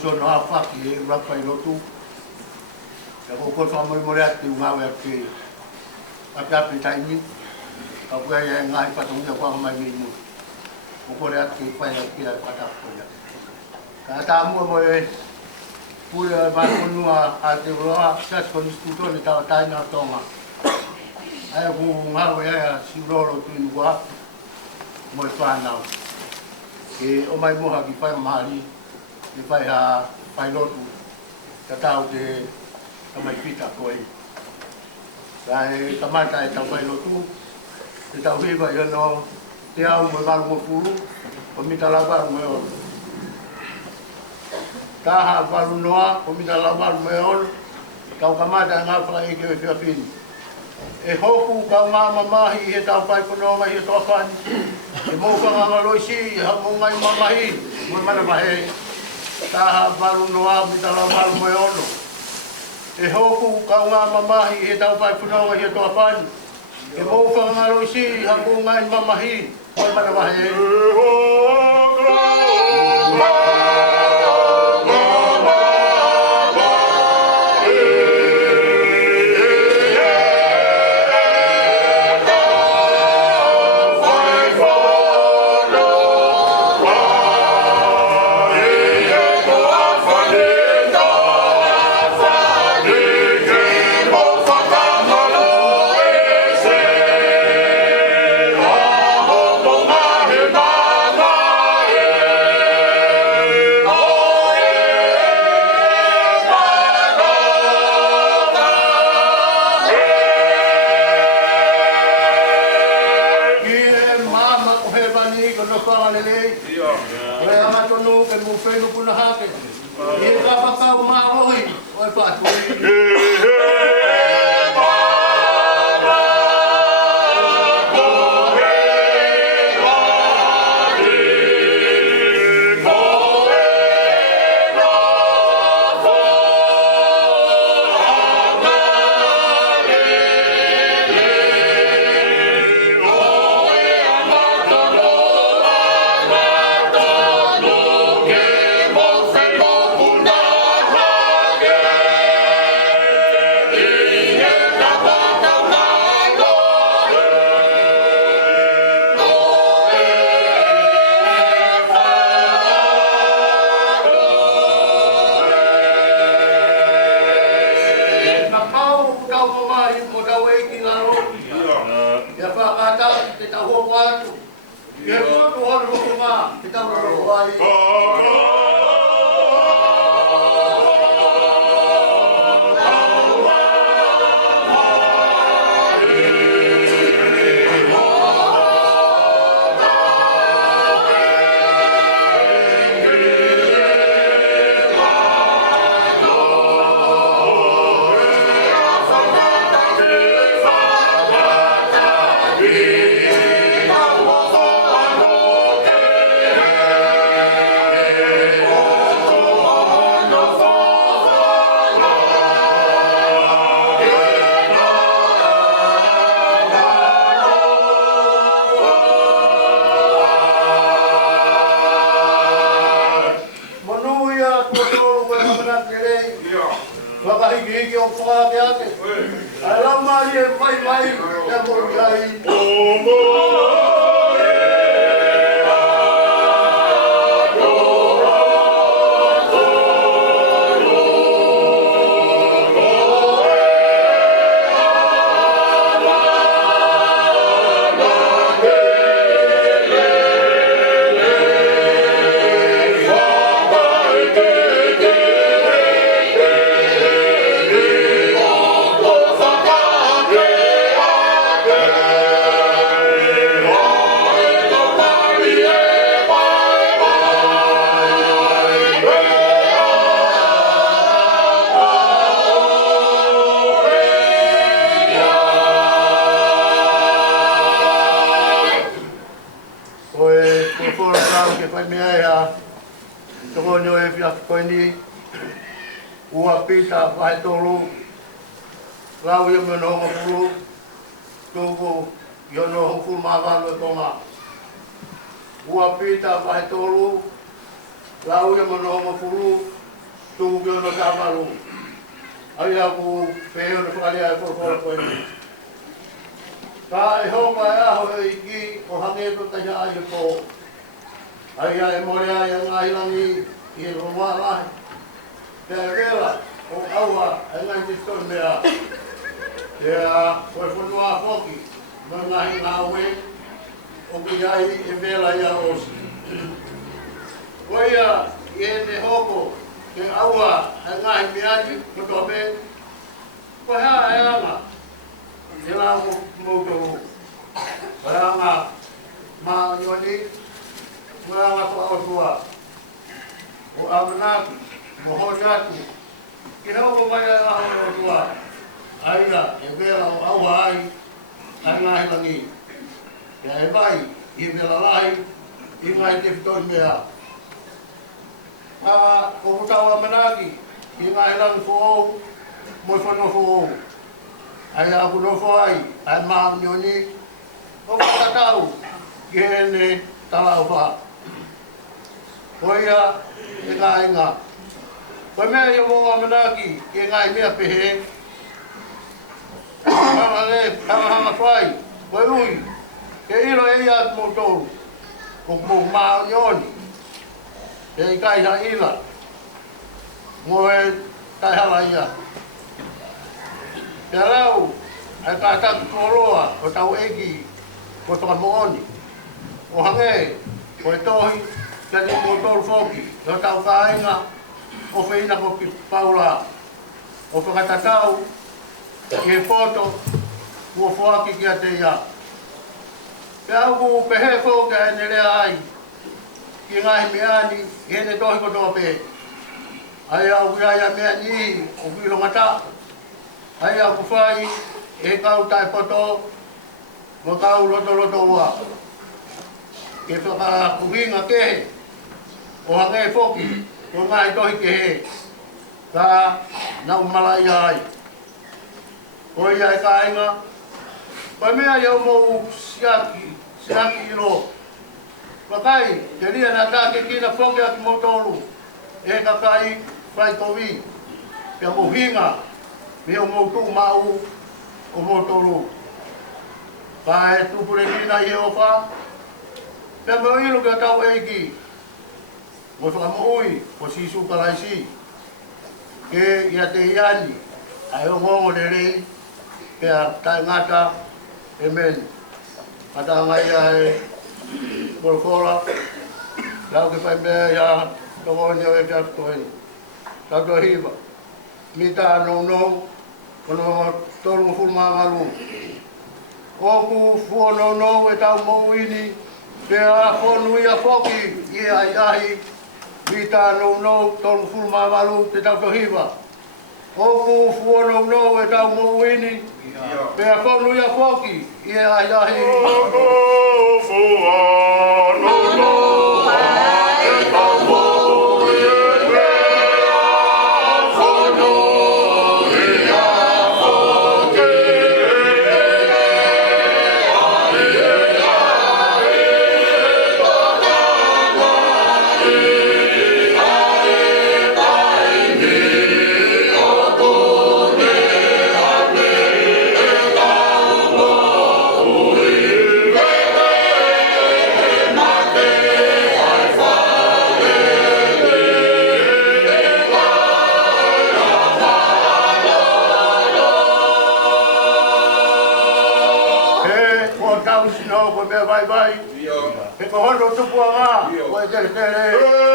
so no afaki e rapa i lotu. Ka ko ko fa mo mo ati nga wa ke. Aka pi taimi. Ka ko ya nga i patung ya kwa mai mi mu. Ko ko le ati fa ya ki a pata ko ya. Ka ta mo mo e pula ba ko no a te roa sa ko instituto ni ta ta na tonga. Ai ko nga wa ya si rolo tu ni wa mo fa na. E o mai mo ha ki fa mali. Ni fai ha fai lotu ka tau te mai pita koi. Rai kamata e tau fai lotu te tau hiwa i ano te au mo maru mo pulu o mita lawaru mo eolo. Taha waru noa o mita lawaru mo eolo tau kamata e ngā whaka eke e whiawhini. E hoku kau ngā mamahi he tau fai kononga i e toa whani. E mōwhanga ngā loisi i ha mō ngai mamahi mo mana mahe. Taha waru noa mita lawaru mo eolo. E hoku kau ngā mamahi he tau whai kononga i e toa whani. E mōwhanga ngā loisi i ha mō ngai mamahi mo mana mahe. Ua pita vai tolu, lau ia meno hokulu, tuku yono hokulu mawalo tonga. Ua pita vai tolu, lau ia meno hokulu, yo no tamaru. Ai aku peo na whakalea e koe ni. Ka e honga e aho e iki o hange ko taia ai e po. Ai ai more ai a ngai langi i e roa lahi. Te rela o aua e ngai te stone mea. Te a koe whanua whoki. Ma ngahi ngā ue. O ki ai e vela ia osi. Koia i e ne hoko. Ke aua e ngahi miani ko tope. Koe haa e anga. Te la moutohu. Koe anga maa nyoni. Koe anga ko aotua. O amanaki. Mo hojaki. Ke hoko mai a aotua. Aina e vela o aua ai. Ai ngahi langi. Ke e vai i vela lahi. I ngai te whitoni mea. Ko hutawa manaki, i ngai lang fōu, moi whanau fōu. Ai aku nofo ai, ai maam nyoni, o whakatau, ki hene talau wha. Hoia, e ngai ngā. Koe mea i mua manaki, ki ngai mea pehe. Hanga whai, koe ui, ke ilo e ia mo tōru, o mo maa nyoni. E i kai ha ila, mo e kai hala ia. Te rau, ai ka taku koroa o tau eki, ko toka mooni. O hange, ko e tohi, te ni mo toru whoki, o tau kāinga, o whina ko ki paula. O whakatatau, ki e poto, mo whoaki ki a te ia. Te au ku pehe whoka e nerea ai, ki ngai meani, i hene tohi ko toa pe. Ai au ki ai a mea ni, o ki longata. Ai au ku whai, e kau tai poto, mo kau loto ua. Ke whaka kuhinga kehe, o hange whoki, o ngai tohi kehe. Ka nau malai ai. Oi ai ka inga. Pa mea iau mo siaki ilo. Pakai, te ria na tāke kina whoke aki motoru. E ka kai, whai towi. Pia mo hinga, me o motu mau o motoru. Ka e tupure kina i o wha. Pia mo ilu ka tau eiki. Mo whaka ui, o sisu kalaisi. Ke ia te iani, ai o ngongo le rei. Pia tai ngata, e meni. Kata ngai ai, Borokora, lau ke whai mea ia tawoni o e te atoeni. Tato hiva. Mita nou, kono toru fulmangalu. Oku fua nou e tau mouini, pe a whonu ia whoki i ai ahi. Mita nou, toru fulmangalu te tato hiva. Oku fua nou e tau mouini, pe a whonu ia whoki i ai ahi. Vai. Ke ko hono tupu nga, ko e tere tere. Hey!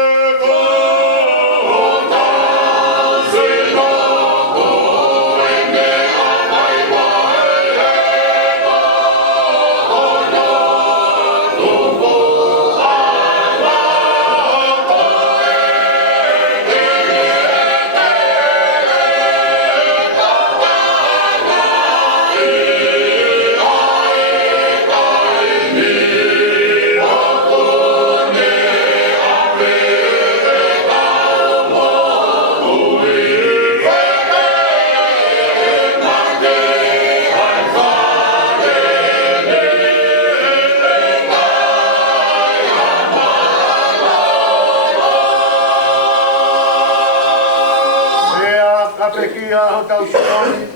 kapeki a ho tau soni.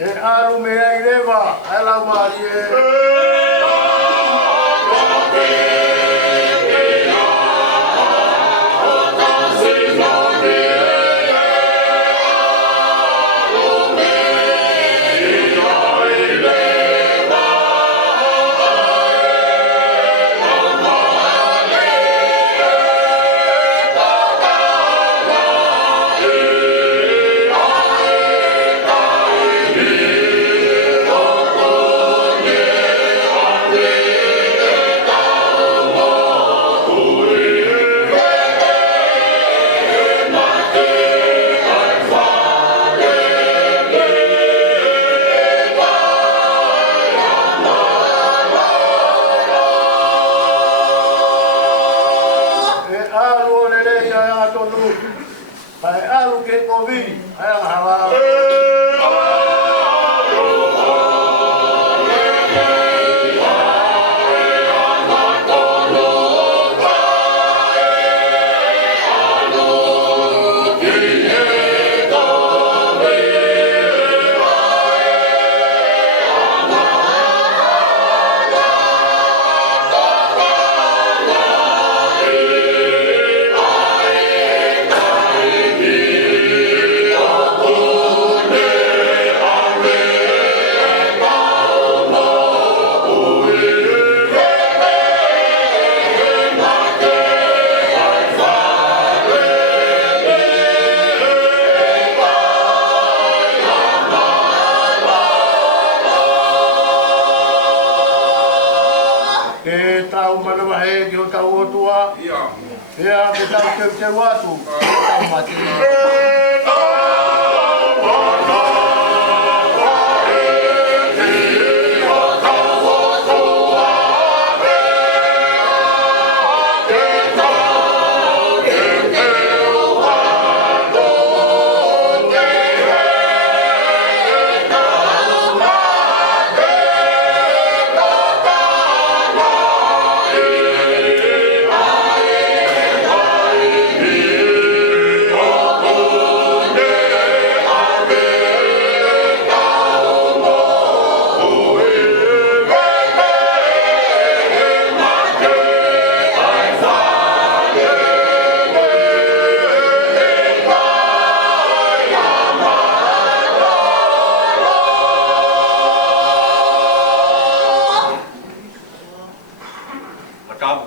E aru me ai lewa, ai lau maari Pai alu ke kovi, ayang hawa. Ke tau mana mahe ki o tau o tua. Ia ke tau te watu. Tau mati.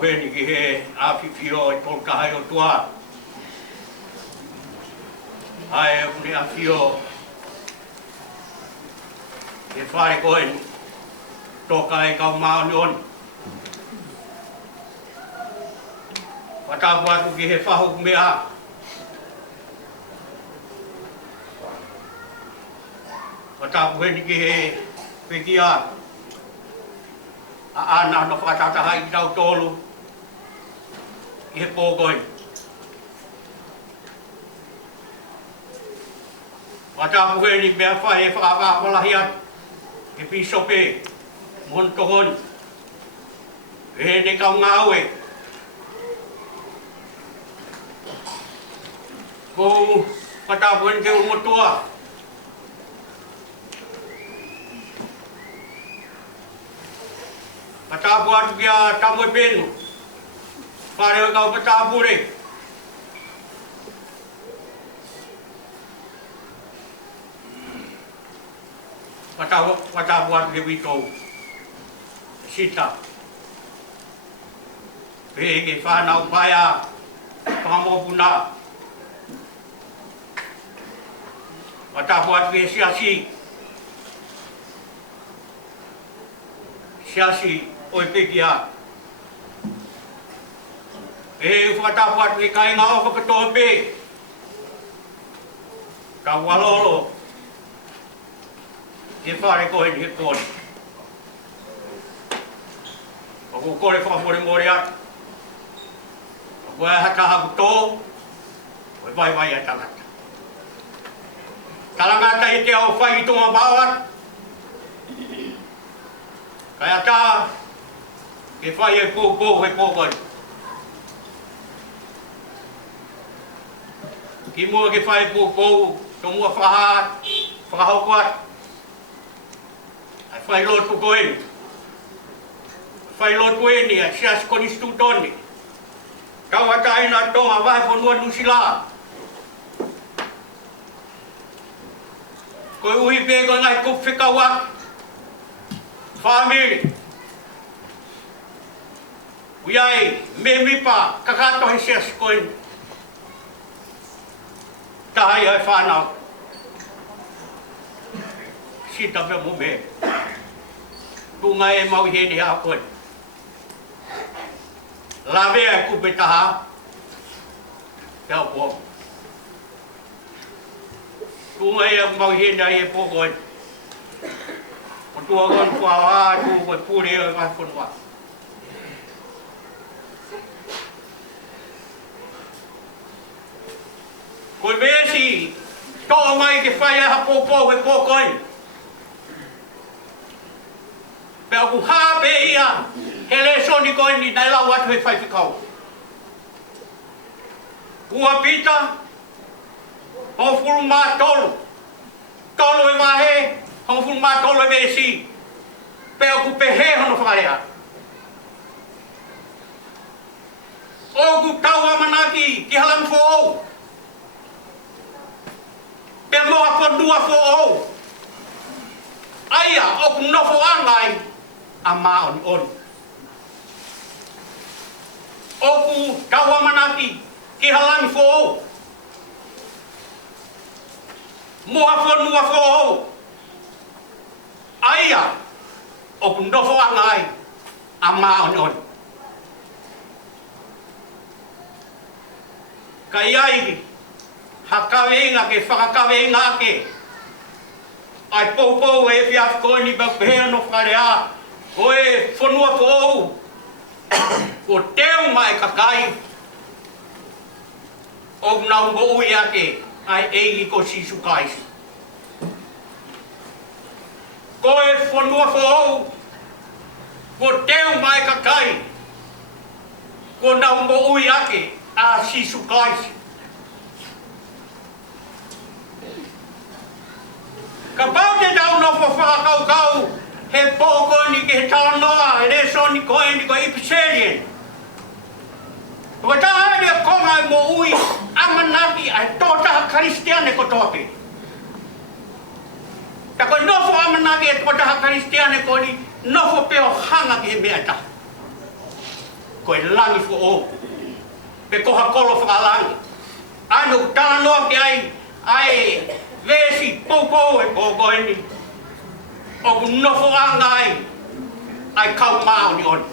Peni ki he awhiwhio e tolkahai o tua. Ai e kuni awhio e whae koen tolkahai kau maoni on. Watapu atu ki he whahuk mea. Watapu heni ki he pekia. A ana no whakatataha i tau tolu. I he pōkoi. Watapu heni mea whae e whakawakalahi atu. E pisope. Mon tohon. E ne kau ngāwe. Kou watapu heni ke umotua. Patapu atu kia tamu e penu. Pare kau patapu re. Patapu atu ke wiko. Sita. Pege whanau paya. Pamopuna. Patapu atu ke siasi. Siasi. Oi pekia. E whatapu atu ke kai ngā o whakatoa pe. Ka walolo. Ke whare koe ni he kone. Ako kore whamore more atu. Ako e hata haku tō. Oi vai vai a tangata. Talangata i te au whai i tonga bāwat. Kaya tā. Ke whai e pōpō he pōkoi. ki mua ke whai pōpou, to mua whakahau koat. Ai whai lotu koeni. Whai lotu eni, ai sias koni stutoni. Kau atai na tonga wahe whanua nusila. Koe uhi pe koe ngai kup whikawak. Whamiri. Uiai, me mipa, kakato he sias koeni. Tahai ai whanau. Sita me mo me. Tunga e mau heni ha koeni. Lawe ai kupe taha. Te au po. Tunga e mau heni ai e po koeni. O tua kon kua tu koe pure e vai whanua. Koe vesi, toa mai ke whai aha pōpō he pōkoi. Pe aku hāpe ia, he le soni koe ni nai lau atu he whai whikau. Ua pita, ho furu mā tolu. Tolu e mahe, ho furu mā tolu e vesi. Pe aku pehe hono whakarea. Ogu tau amanaki, ki halang fōou. Pe moa whanua fōou. Aia, oku nofo angai, a maoni oni. Oku tau amanaki, ki halangi fōou. Moa whanua fōou. Aia, oku nofo angai, a maoni oni. Kai ai, hakaweinga ke whakakaweinga ke. Ai pōpō e whiaf koe ni bakpehea no wharea. Koe whanua fōou. Ko teo mai kakai. O nau mo ui ake. Ai eigi ko sisu kaisi. Koe whanua fōou. Ko teo mai kakai. Ko nau mo ui ake. A sisu kaisi. Ka pau te tau no whakakau he pōko ni ki he tānoa, he reso ni koe ni koe ipiserien. Koe taha ere konga e mo ui amanaki ai tōtaha karistiane ko tōpe. Ta koe nofo amanaki e tōtaha karistiane ko ni nofo peo hanga ki he mea taha. Koe langi fo o. Pe koha kolo whakalangi. Anu tānoa ki ai vesi pōpō e pōkoe ni. Oku nofo angai ai kau maoni oni.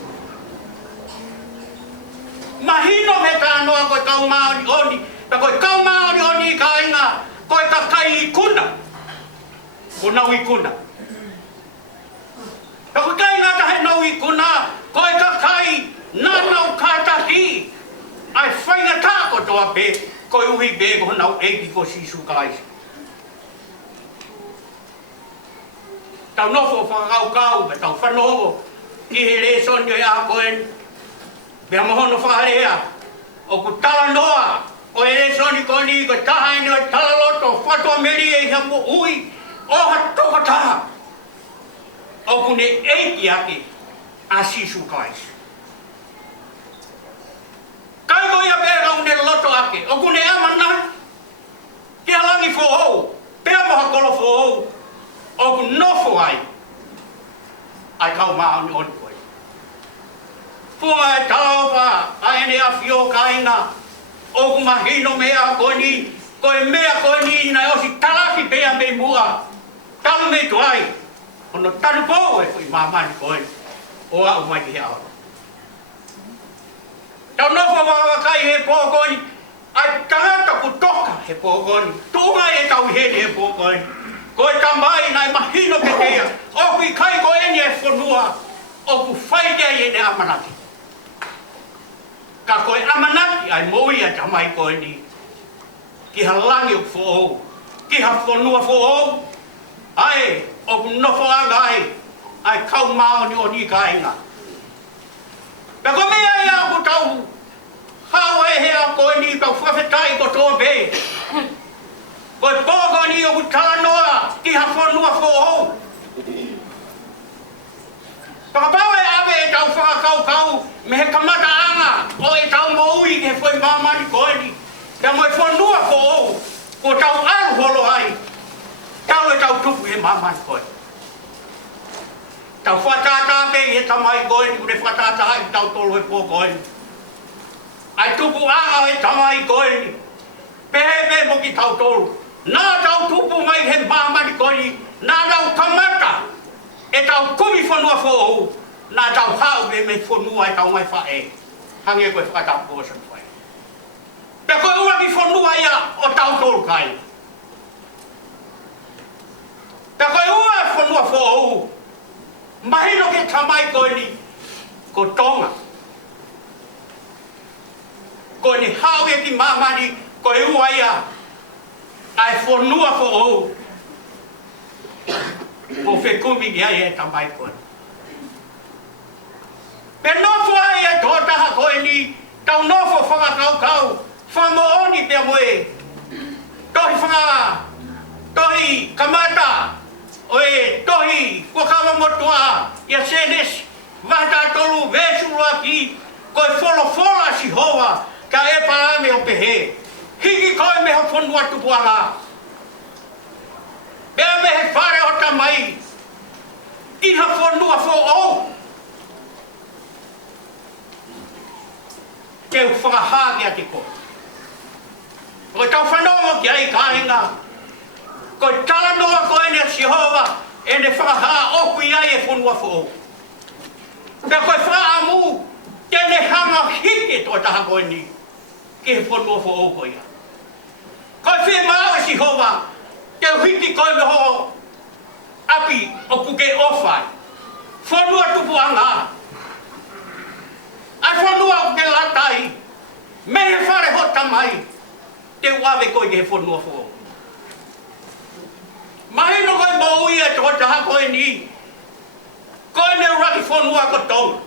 Mahino me tānoa koe kau maoni oni. Ta koe kau maoni oni ka inga koe ka kai I kuna. Ko nau I kuna. Ta koe kai inga tahe nau I kuna. Koe ka kai nanau kātaki. Ai whainga tāko toa pe. Koe uhi be ko nau eiki ko sisu kaisi. Tau nofo whakakau, me tau whanoho, ki he re sonio e a koen. Pea mohono whakarea, o ku tala noa, o e re soni koni, ko taha ene o tala loto, whatoa meri e hamo ui, o ha toka taha. O ku ne eiki ake, a sisu kaisi. Kai ko ia pera une loto ake, o ku ne amana, ki halangi fōou, pea moha kolo fōou, o ku nofo ai kau maoni oni koe. Punga e tauwha, a ene a whio kainga, o ku mahino mea koe ni, koe mea koe ni na osi talaki pea me mua, talu me tuai, ono tanu pou e koe mamani koe, o a umai ki hea. Tau nofo wawakai he pō koe ni, ai tangata ku toka he pō koe ni, tunga e tau heni he pō koe ni. Koe tamai nai mahino ke tea, oku I kai koe eni e whanua, oku whaidea I ene amanaki. Ka koe amanaki ai moui a tamai koe ni, ki halangi o whoou, ki ha whanua whoou, ai, oku nofo angai, ai kau maoni o ni ka inga. Pe ko mea I a ku tau, hawa e hea koe ni kau whawhetai ko tō be, Koe pōkoni o kutala noa ki ha whanua who'o. Pakapawe awe e tau whakakau me he kamata anga o e tau moui ke whai mamani koeni. Ka moe whanua who'o ko tau aru holo ai. Tau e tau tupu he mamani koeni. Tau whatata pe he tamai koeni, kune whatata hai tau tolu he pōkoeni. Ai tupu anga he tamai koeni. Pehe me mo ki tau tolu. Nā tau tupu mai he mamani koeni, nā tau kamata. E tau kumi whanua who'o, nā tau hau me whanua e tau mai whae. Hange koe whakatau kōsan whae. Pea koe ua ki whanua ia o tau tolu kai. Pea koe ua whanua who'o, mahino ke tamai koe ni, ko tonga. Koe ni hau e ki mamani, koe ua ia, ai whanua who'o. Ko whekumi ki ai e tamai koe. Pe nofo ai e tōtaha koe ni, tau nofo whakakau-kau, whamooni pia moe. Tohi tohi kamata, oe tohi kuakawa motua, ia senes, vata tolu vesulua ki, koe wholo si hoa, ka e parame o pehe. Hiki koe me ho whanua tupuanga. Pea me he whare o tamai, iha whanua who'o. Te whakahāki ati ko. Koe tau whanongo ki ai kāinga. Koe tala noa koe ne Sihova, e ne whakahā oku i ai e whanua who'o. Pea koe whaamu, tene hanga hiki tō taha koe ni, ki he whanua who'o koe ia. Koe whi mao e Sihova, te hiti koe me ho api o kuke ofai. Whanua tupuanga. Ai whanua o ke latai. Me he whare ho tamai. Te uawe koe ke he whanua who'o. Mahino koe moui e tō taha koe ni. Koe ne uraki whanua ko tau.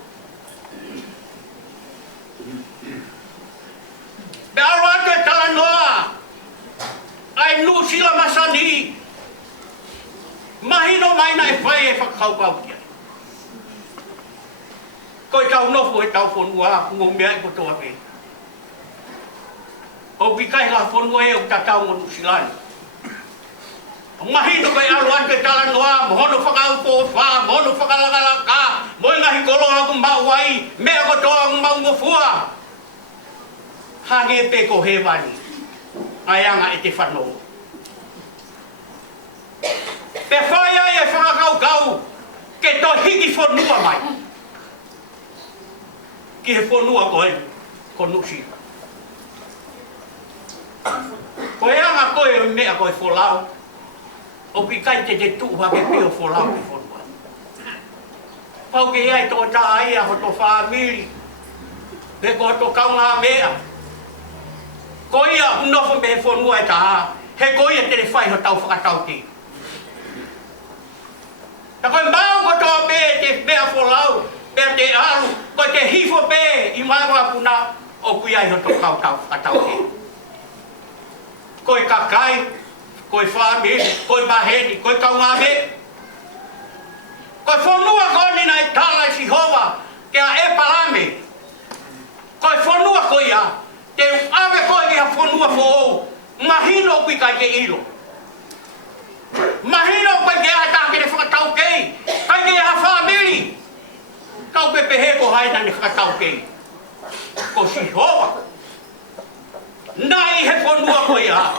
Be aro atu e tala noa. Ai nu sila masani. Mahino maina e whai e whakakau kia. Koe tau nofu e tau whanua, ngō mea i kotoa pe. O pikai la whanua e o tatau ngō nusilani. Mahino koe alo atu e tala noa, mohono whakau po wha, mohono whakalagalaka, moe ngahi koloa ku mau ai, mea kotoa ku mau ngofua. Hange pe ko he wani. Aianga e te whanau. Pe whai ai e whakakau-kau, ke tō hiki whanua mai. Ki he whanua koe, ko nusi. Koe anga koe o mea koe wholau, o pikai te tuha ke pio wholau ke whanua. Pau ke iai tō taa ia ho tō whaamiri, pe ko tō kaunga mea. Ko ia unofo me he whanua e taha, he ko ia tere whai ho tau whakatau ki. Ta koe mau ko tō pe te mea wholau, pe te aru, ko te hifo pe i maua puna o kuiai ho tō kau tau whakatau ki. Koe kakai, koe whamiri, koe maheni, koe kaunga me. Koe whanua koni nai tala i Sihova, kia e parame. Koe whanua ko ia, te awe koe ki ha whanua who'o, mahino kui kai ke ilo. Mahino koe ke a tāke ne whakatau kei, kai ke ha whamiri. Kau pe pehe ko haina ne whakatau kei. Ko Sihova. Nai he whanua ko ia,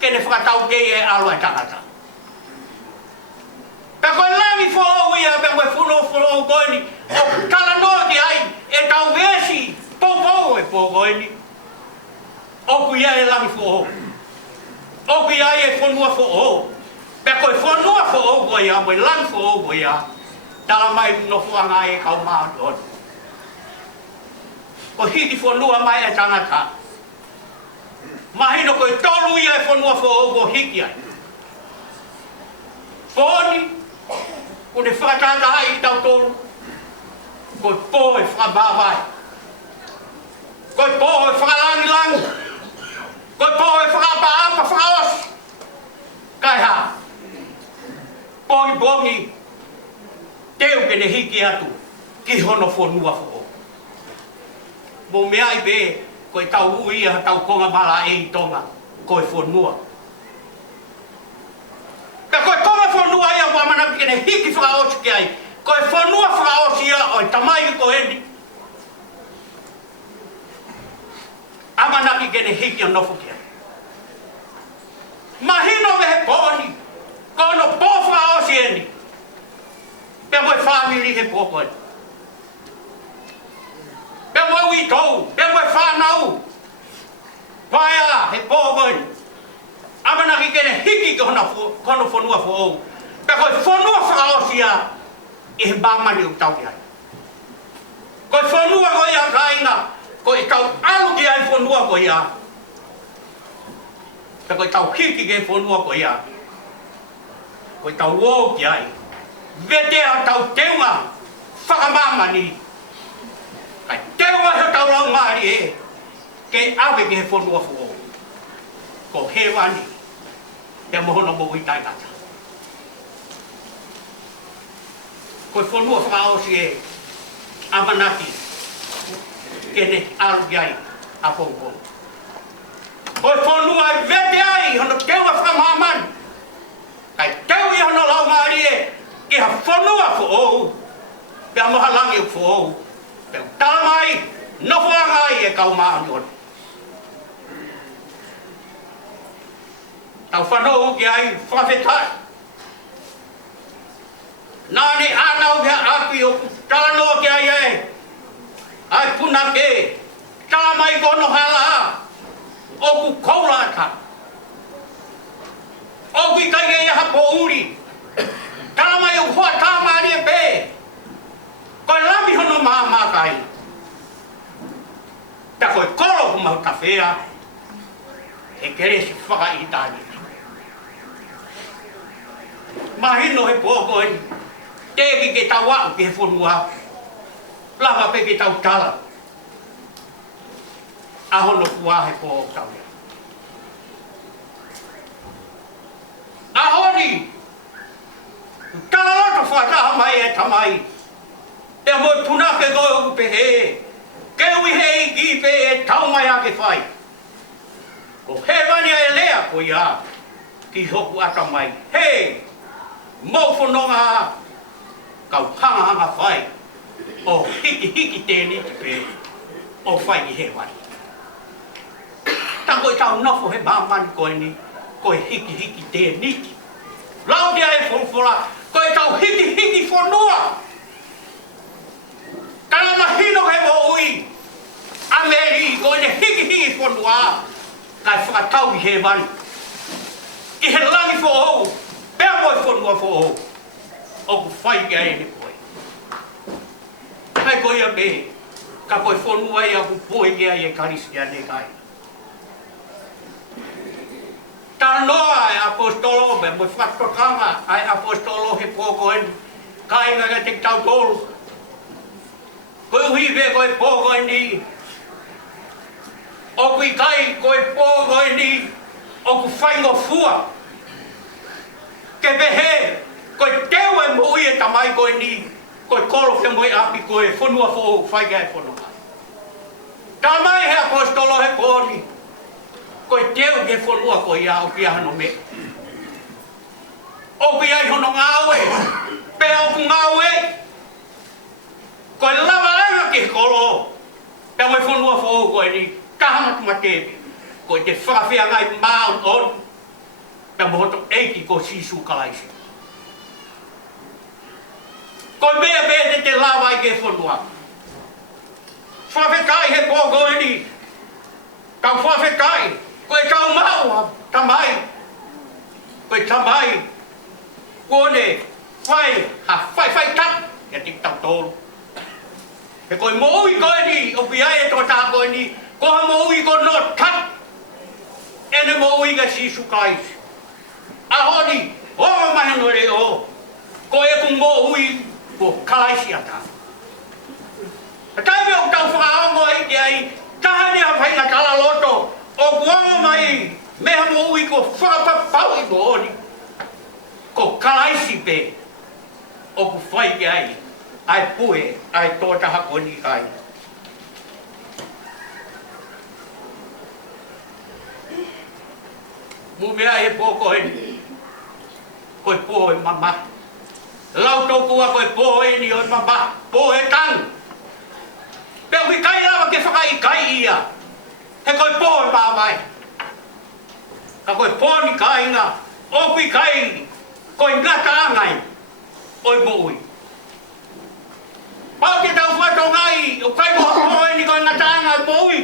ke ne whakatau kei e aloa tangata. Pea koe langi who'o ia, pea koe who'o koe ni, o tala noa ki ai, e tau vesi, pou e po koe ni. Oku ia e langi who'o. Oku ia e whanua who'o. Pea koe whanua who'o koe ia, moe langi who'o koe ia. Tala mai no whuanga e kau maa tōn. Ko hiki whanua mai e tangata. Mahino koe tolu ia e whanua who'o ko hiki ai. Pōni, kune whakatata hai i tau tolu. Koe pō e whakabāwai. Koe pō e whakalangi langi. Koe po e whakapa whakaos. Kai ha. Pongi pongi. Teo kene hiki atu. Ki hono whanua who. Mo mea i be. Koe tau ui a tau konga mala e i tonga. Koe whanua. Ka koe konga whanua ia wamana kene hiki whakaos ki ai. Koe whanua whakaos ia o i tamai ki koe ni. Amanaki kene hiki o nofo ki ai. Mahino me he pōni. Kono pōwha o si eni. Pea moe whamiri he pōkoi. Pea moe ui tau. Pea moe whanau. Whaia he pōkoi. Amanaki kene hiki kono whanua whōu. Pea koe whanua whakaosia i he bāmani o tau ki ai. Koe whanua ko ia kainga. Koe tau alu ki ai whanua ko ia. Pea koe tau hiki ke whanua ko ia. Koe tau wō ki ai. Vetea tau teunga whakamamani. Kai teunga he tau lau ngāri e. Ke awe ke he whanua whō. Ko he wani. Pea mohona mo i tai kata. Koe whanua whakaosi e. Amanaki. Kene alu ki ai. A whōkō. Koe whanua e vete ai. Hono teunga whakamamani. Kai teu i hono lau ngāri e. Ki ha whanua whō. Pea moha langi o whō. Pea talamai. Nofo angai e kau maani ono. Tau whanau ki ai whawhetai. Nāne ānau kia aki o tānoa ki ai e. Ai puna ke. Talamai kono hala. Oku kourata. Oku i kai e hapo uri. Talamai o hua tāmari e pē. Koe lami hono mākai. Ta koe koro ku mau tawhea. He keresi whaka i tāni. Mahino he pōkoi. Tēki ke tau au ki he whanua. Lava pe ke tau tala. Ahono kua he pōkau. Ahoni! Tala loto whataha mai e tamai. E moi puna ke koe uku pe he. Keui he i ki pe e tau mai a ke whai. Ko he mani e lea ko ia. Ki hoku ata mai. He! Mau whanonga. Kau hanga whai. O hiki tēni ki pe. O whai ki he wani. Ta koe tau nofo he māmani koe ni. Koe hiki tēni ki. Laudia e whonwhora. Koe tau hiki whanua. Kana mahino he mo ui. Ameri, koe ne hiki whanua. Kai whakatau ki he wani. Ki he langi whohou. Pea moe whanua whohou. Oku whai ki ai ne koe. Kai koe a me. Ka koe whanua i aku poe ki ai e karisi a ne kai. Ta noa e apostolo, me moi whatokanga ai apostolo he pōkoen, kai ngā te tau tōru. Koe uhi ve koe pōkoen ni, oku i kai koe pōkoen ni, oku whaingo fua. Ke behe, koe teo e mo ui e tamai koe ni, koe kolo ke moi api koe whanua fōu, whaiga e whanua. Tamai he apostolo he pōni. Koe teo ke whanua koe ia o ki ahano me. O ki ai hono ngāwe, pea o ku ngāwe. Koe lava anga ki kolo, pea moe whanua whau koe ni, kahamatu matewe. Koe te whakawhea ngai Mount On, pea mohoto eiki ko sisu kalaisi. Koe mea mea te lava i ke whanua. Whawhekai he pōkoe ni, kau whawhekai. Koe tau mau, tamai. Koe tamai. Kone, whai, ha whai tap. Ia tik tau tōru. He koe mo ui koe ni, o piai e tō tā koe ni, koha mo ui ko no tap. Ene mo ui ka sisu kaisi. Ahoni, hoa mahi no re o. Koe e ku mo ui ko kalaisi ata. Kai me o tau whakaongo e ki ai, tahani a whainga tala loto. O guama mai, mea mo ui ko whakapapau i mo oni. Ko kalaisi pe, o ku whai ki ai pue, ai tōta hako ni kai. Mu mea e pōko e, koe pō e mama. Lau tōku a koe pō e ni o mama, pō e tang. Pea ui kai lawa ke whakai kai ia, he koe pō e mamai. Ka koe pō ni kai ngā, o kui kai, koe ngata angai, oi mo ui. Pau te tau whato ngai, o kai moha pō e ni koe ngata angai mo ui.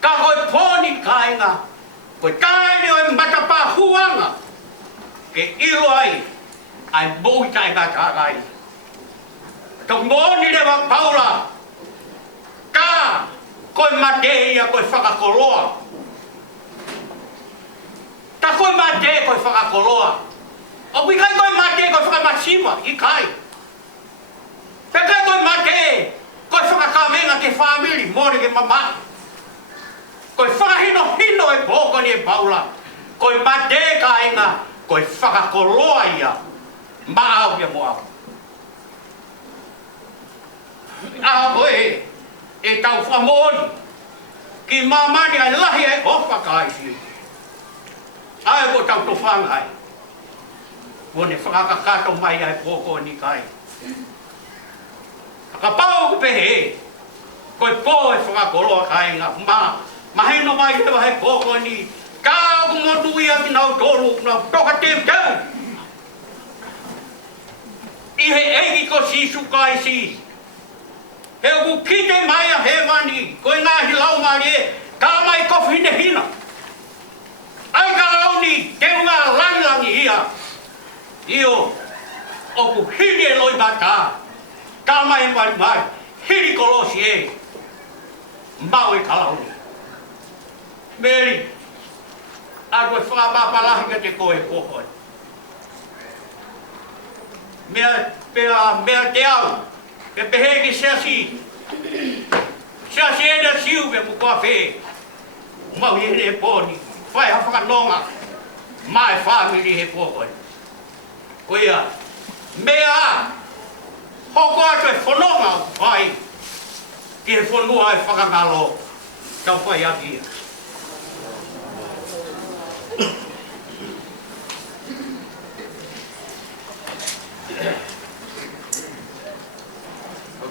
Ka koe pō ni kai ngā, koe tāne o matapā huanga, ke ilo ai mōi tai ngata angai. Tau mōni rewa paula, ka koe mate ia koe whakakoloa. Ta koe mate koe whakakoloa. O kui kai koe mate koe whakamasiwa, i kai. Pe kai koe mate koe whakakamenga ke whamiri, mōre ke mama. Koe whakahino hino e pōko ni e paula. Koe mate ka inga, koe whakakoloa ia. Maau ia moau. A koe, e tau whamoni. Ki mamani ai lahi e ofa kaisi. Ai ko tau to whangai. Wone whakakakato mai ai pōko ni kai. Kakapau ku pehe. Koe pō e whakakoloa kai ngā ma. Mahino mai hewa he pōko ni. Kā ku motu ia ki nau tolu, nau toka tēm tēu. I he eiki ko sisu kaisi. He ku kite mai a he mani, koe ngā hilau mari e, kā mai kofi ne hina. Ai ka launi, te unga langilangi ia. Io, o ku hiri e loi bata, kā mai mai, hiri kolosi e. Mau e ka launi. Meri, a koe whakapapalahi ka te koe pohoi. Mea te au. Ke pehe ki seasi. Seasi e na siu me mukua whee. Mau he he pōni. Whai ha whakanonga. Mai whamiri he pōkoi. Koia. Mea. Hoko atu e whanonga whai. Ki he whanua e whakangalo. Tau whai akia.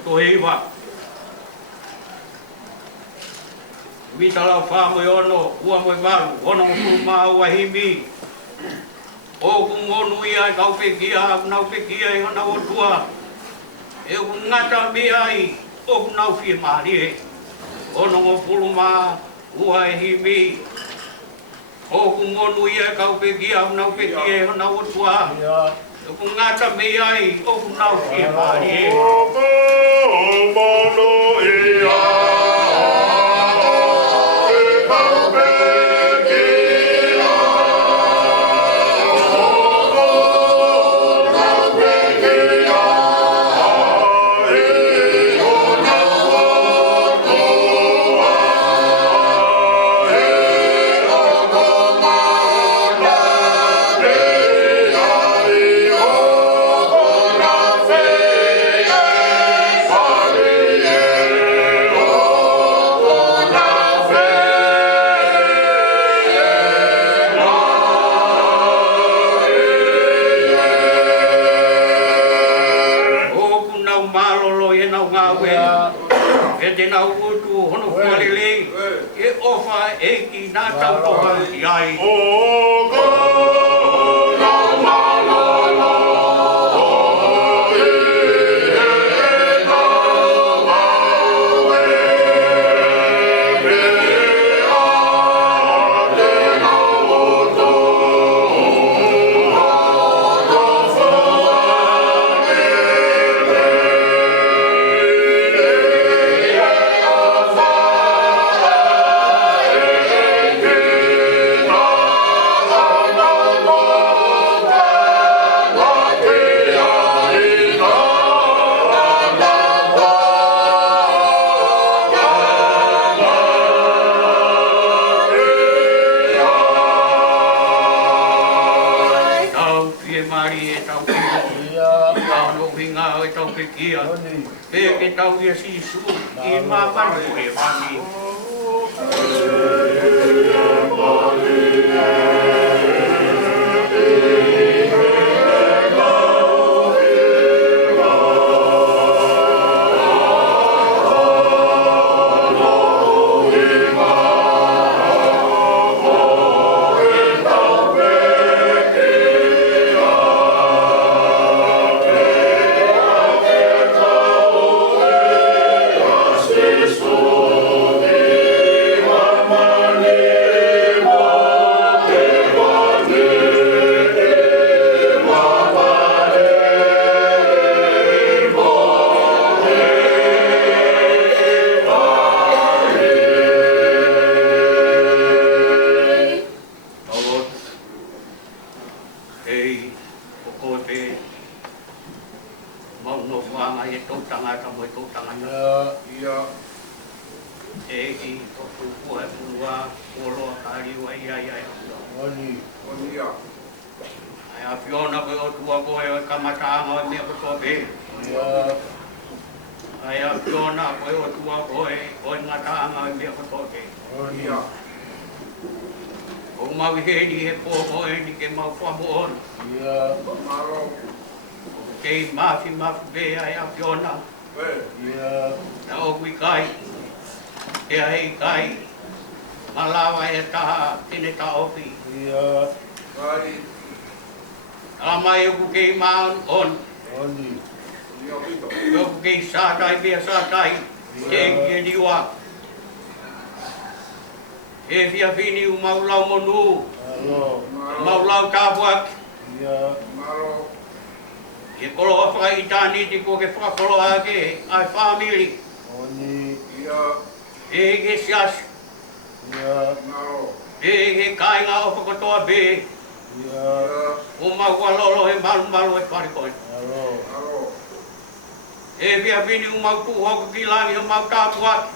Ko heiwa. Mita lau whāmoi ono, ua moi waru, ono mo mau a himi. O ku ngonu ia e kaupekia, nau pekia e hana o tua. E ku ngata mea i, o ku nau whie mahari e. Ono mo puluma, ua e himi. O ku ngonu ia e kaupekia, nau pekia e hana o tua. O ku ngata mea i, o ku nau whie mahari e. kia. Oni. E ke tau ia sisu. I mamanu e wani. E via vini o maulau monu. Maulau tabuak. E kolo a whaka i tāni te ko ke whakakolo ake ai whamiri. E ke sias. E ke kainga o whakatoa be. O maualolo he malu malu e parikoin. E via vini o mau kuhoku ki langi o mau tabuak.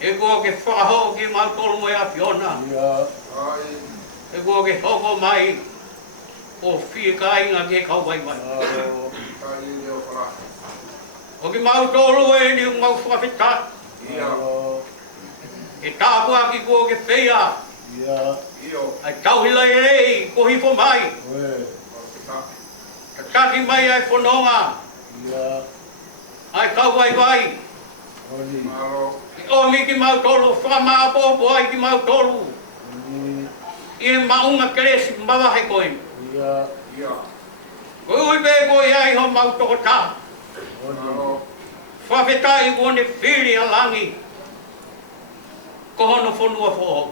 E kua ke whakaho ki mau tolu mo e a Fiona. E kua ke hoko mai o whie kainga ke kauwai mai. O ki mau tolu e ni mau whakawhita. E tāpua ki kua ke whea. Ai tauhila e rei ko hifo mai. Taki mai ai whanonga. Ai kauwai vai. O mi ki mau tolu, whama apopo ai ki mau tolu. I maunga keresi mawa he koe. Koe ui be koe ai ho mau toko tā. Whawheta i kone whiri a langi. Ko hono whanua whoho.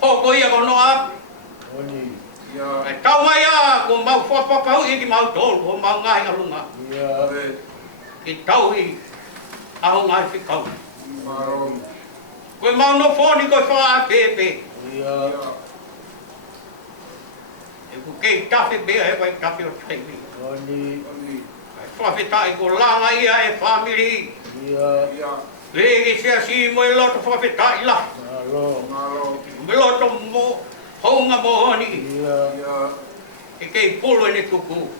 Hoko ia kono ap. Ai tau mai a, ko mau whapapau i ki mau tolu, ho mau ngai alunga. Ki tau i. Aho ngai whikau. Koe mau no whoni koe wha a pepe. E ku kei tawhi bea e wai tawhi o taimi. Whawhetai ko langa ia e whamiri. Legi sea si mo e loto whawhetai la. Me loto mo honga mo honi. E kei pulu e ne tuku.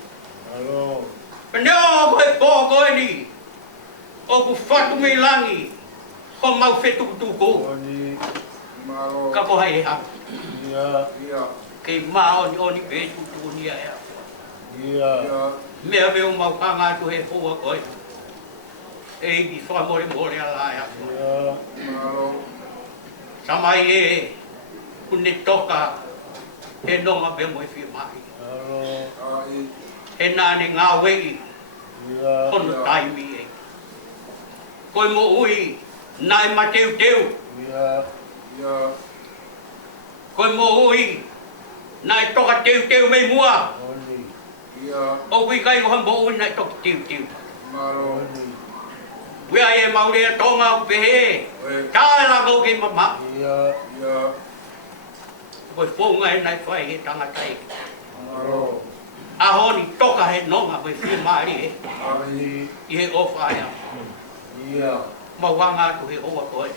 Peneo koe pō koe ni. O ku whatu me langi, ko mau whetu tuku. Ka ko hai ha. Kei mao ni oni pe tuku ni ea. Mea veo mau kanga tu he hoa koe. E ki wha more more ala ea. Samai e, kune toka, he nonga be mo e whia mahi. He nane ngā wei, kono taimi e. Koe mo ui, nai ma teu teu. Koe mo ui, nai toka teu teu mei mua. O kui kai ko hambo ui nai toka teu teu. Wea e maurea tonga u pehe, tae la kau ke mama. Koe whonga e nai whai he tangatai. Ahoni toka he nonga koe whia maari e. I he ofaya. Mawanga tu he oa koe.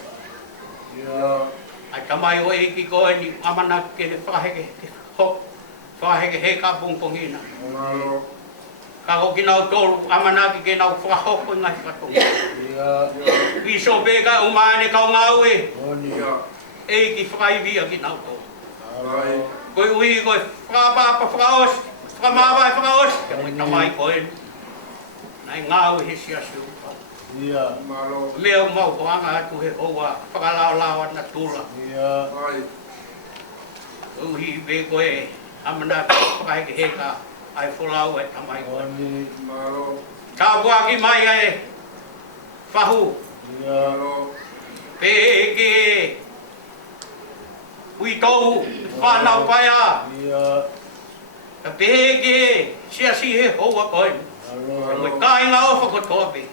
Ai tamai o e ki koe ni amana ke he whaheke ke hok he ka pungpungina. Ka ko kinau tolu amana ki kinau whahoko ngai whatongi. Piso pe ka umane kau ngau e. E ki whakaivia kinau tolu. Koi ui koi whakapapa whakaos, whakamawai whakaos. Kia mui tamai koe. Nai ngau he siasiu. Mea mau ko anga atu he hoa whakalao na tula. Uhi pe koe amana whakaike he ka ai wholau e tamai koe. Ka waki mai e whahu. Pe ke ui tau whanau paia. Pe ke siasi he hoa koe. Mui kai ngau whakotoa pe.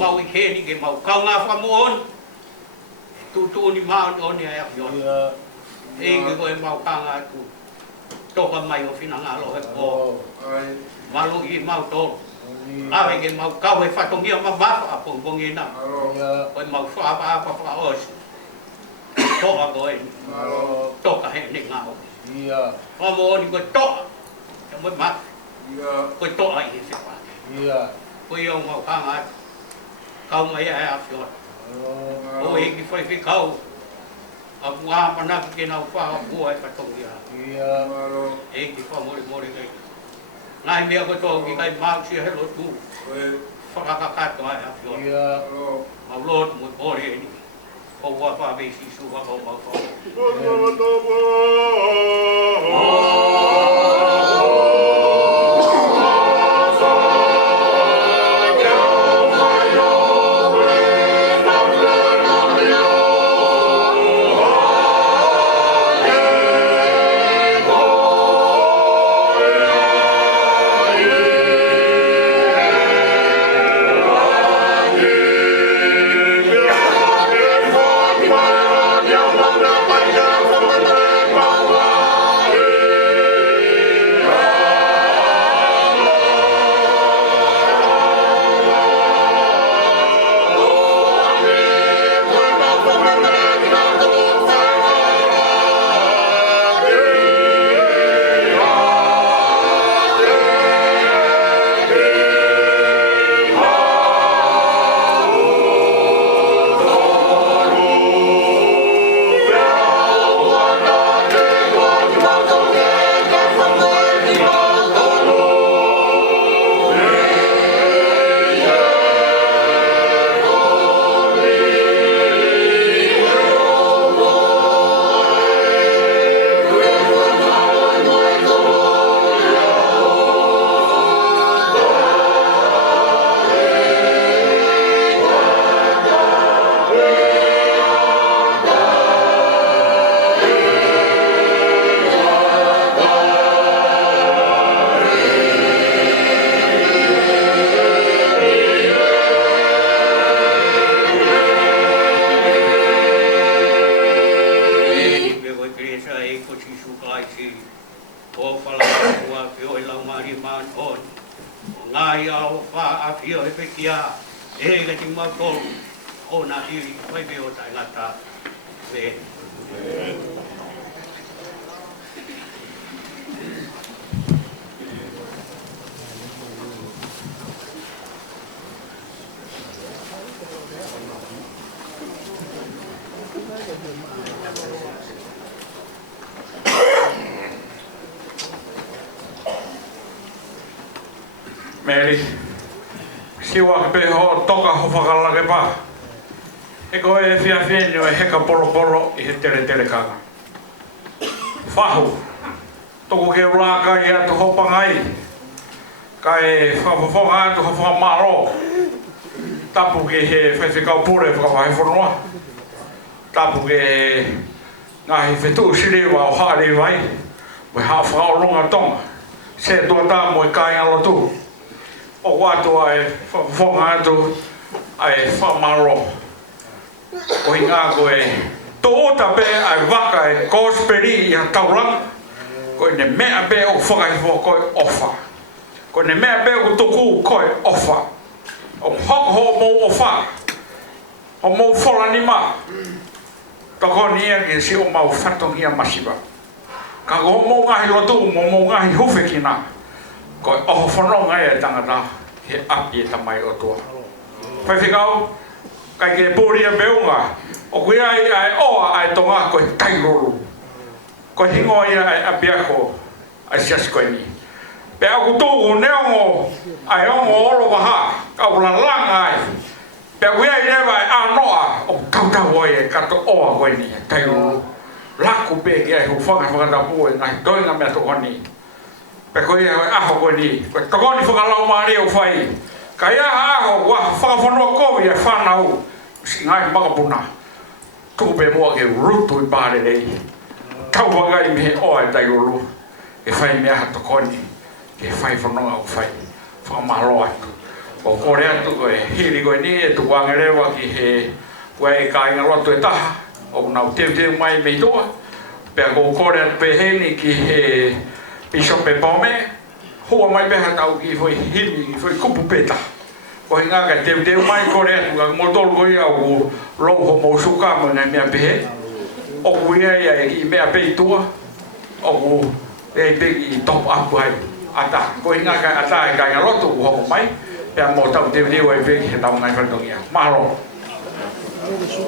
Mau i heni ke mau kau ngā whamuon. Tu ni mau ni oni ai apion. E ke koe mau ka ngā tu. Toka mai o whina ngā lohe ko. Malu i mau tolu. Awe ke mau kau he whatongia ma wafa a pongpongi na. Koe mau whaapa apa whaos. Toka koe. Toka he ni ngā o. Whamuoni koe toka. Ka moi mak. Koe toka i he whipa. Koe iau mau ka ngā kau mai ai apion. O e ki whai kau. A mua manaki ke nau whaha pua e whatongia. E ki whamori kai. Ngai mea koe tō ki kai māusia he lotu. Whakakakato ai apion. Mau lot mui pōre e ni. O ua whawesi suha kau mau Meri, siwa pe ho toka ho whakalake pā. E koe e whia whenio e heka polo i he tere kanga. Whahu, toko ke ulaka i atu hopangai, ka e whawhawhonga atu whawhamaro. Tapu ke he whaiwhikau pure whakawhahe whanua. Tapu ke ngahi whetu siriwa o haere vai, mo ha whakaolunga tonga. Se tua tā mo e kāinga lotu. O wātua e whawhonga atu ai whamaro. O i ngā koe tō ota pe ai waka e kōsperi i a tauranga. Koe ne mea pe o whakaiwho koe ofa. Koe ne mea pe o tuku koe ofa. O hoko mo ofa. O mo whola ni mā. Toko ni ea ki si o mau whatongia masiwa. ka go mo ngai lotu mo ngai hufe kina ko o fono ngai tangata he api tamai o tua pai fikau kai ke poria beunga o kui ai ai tonga ko tai lolu ko hingo ai api ko ai sias ko ni pe aku tu neongo ai ongo olo baha ka ula langai pe kui ai leva anoa o tauta hoe ka to o ko ni tai lolu laku pe ke ai fanga da pu ngai toinga me to oni pe ko ia aho ko ni ko to ni fanga la mari o fai kaya aho wa fanga fono ko ia fanau singai magapuna tu be mo ke rutu i pare lei tau wanga i me o ai tai lolu e fai me ha to koni ke fai fono au fai fa malo o ko rea tu ko hiri ko ni e tu wangere wa ki he wai kai ngalo tu ta o na te mai me to pe ko rea pe he ni ki he bishop pe pome ho mai pe ha tau ki foi hiri foi kupu peta ko hinga ka te mai ko rea tu mo tol ko ia o lo ho mo suka mo na me pe o ku ia ki me pe tu o e pe ki top up ai ata ko hinga ka ata ka ngalo tu ho mai pe mo tau te wai pe ki tau ngai fa to ia malo